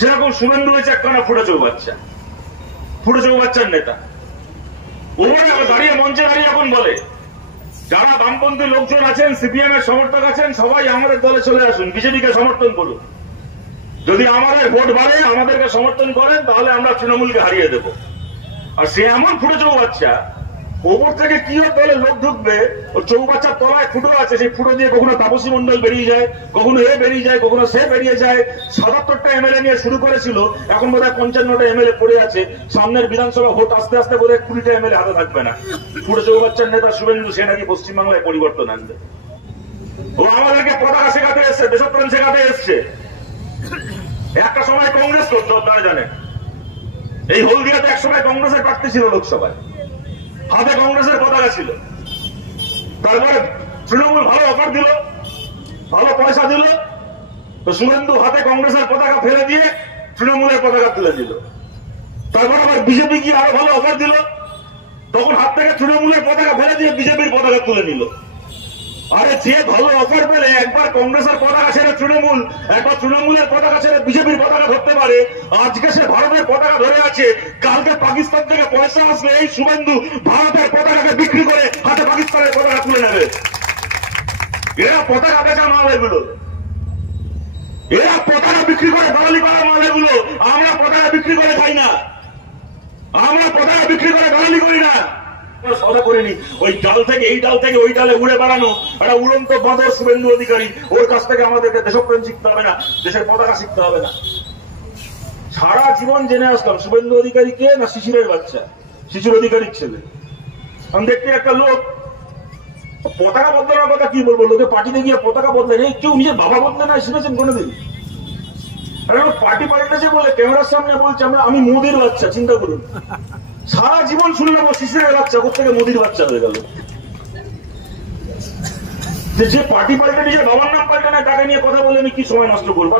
সেরকম শুভেন্দু হয়েছে একখানা ফুটে চৌবাচ্চার নেতা। ওখানে দাঁড়িয়ে মঞ্চে দাঁড়িয়ে এখন বলে যারা বামপন্থী লোকজন আছেন, সিপিএম এর সমর্থক আছেন, সবাই আমাদের দলে চলে আসুন, বিজেপিকে সমর্থন করুন। যদি আমাদের ভোট বাড়ে, আমাদেরকে সমর্থন করেন, তাহলে আমরা তৃণমূলকে হারিয়ে দেব। আর সে এমন ফুটে চৌবাচ্চা, ওপর থেকে কি দলে লোক ঢুকবে, ও চৌবাচ্চার তলায় ফুটো আছে, সেই ফুটো দিয়ে কখনো তাপসী মন্ডল বেরিয়ে যায়, কখনো এ বেরিয়ে যায়, কখনো সে বেরিয়ে যায়। ৭৭টা এমএলএ নিয়ে শুরু করেছিল, এখন বোধহয় ৫৫টা এমএলএ পড়ে আছে। সামনের বিধানসভা ভোট আস্তে আস্তে বোধহয় ২০টা এমএলএ হাতে থাকবে না। ফুটো চৌবাচ্চার নেতা শুভেন্দু, সে নাকি পশ্চিমবাংলায় পরিবর্তন আনবে। ও আমাদেরকে পতাকা শেখাতে এসছে, দেশপ্রেম শেখাতে এসছে। একটা সময় কংগ্রেস করতো, আপনারা জানেন। এই হলদিয়াতে একসময় কংগ্রেসের প্রার্থী ছিল লোকসভায়, হাতে কংগ্রেসের পতাকা ছিল। তারপরে তৃণমূল ভালো অফার দিল, ভালো পয়সা দিল, তো শুভেন্দু হাতে কংগ্রেসের পতাকা ফেলে দিয়ে তৃণমূলের পতাকা তুলে দিল। তারপর আবার বিজেপি গিয়ে আরো ভালো অফার দিল, তখন হাত থেকে তৃণমূলের পতাকা ফেলে দিয়ে বিজেপির পতাকা তুলে নিল। আরে যে ভালো অফার পেলে একবার কংগ্রেসের পতাকা ছেড়ে তৃণমূল, একবার তৃণমূলের পতাকা ছেড়ে বিজেপির পতাকা ধরতে পারে। আজকে সে ভারতের পতাকা ধরে আছে, কালকে পাকিস্তান থেকে পয়সা আসবে, এই শুভেন্দু ভারতের পতাকাকে বিক্রি করে হাতে পাকিস্তানের পতাকা তুলে নেবে। এরা পতাকা বেচা মাল এগুলো, এরা পতাকা বিক্রি করে দালালি করা মাল এগুলো। আমরা পতাকা বিক্রি করে খাই না, আমরা পতাকা বিক্রি করে দালালি করি না। সদা করিনি ওই ডাল থেকে এই ডাল থেকে ওই ডালে উড়ে বেড়ানো একটা উড়ন্ত বাঁদর শুভেন্দু অধিকারী। ওর কাছ থেকে আমাদেরকে দেশপ্রেম শিখতে হবে না, দেশের পতাকা শিখতে হবে না। সারা জীবন জেনে আসলাম শুভেন্দু অধিকারী কে না শিশিরের বাচ্চা, শিশির অধিকারীর ছেলে। আমি দেখতে একটা লোক পতাকা বদলানোর কথা কি বলবো, লোকে পার্টিতে গিয়ে পতাকা বদলে নেই, কেউ নিজের বাবা বদলে না শুনেছেন কোনোদিন? পার্টি পাল্টেছে বলে ক্যামেরার সামনে বলছে আমি মোদির বাচ্চা। চিন্তা করুন, সারা জীবন শুনে নেবো শিশিরের বাচ্চা কোথেকে মোদির বাচ্চা হয়ে গেল। যে পার্টি পাল্টে নিজের বাবার নাম পাল্টে না, টাকা নিয়ে কথা বলে আমি কি সময় নষ্ট করবো।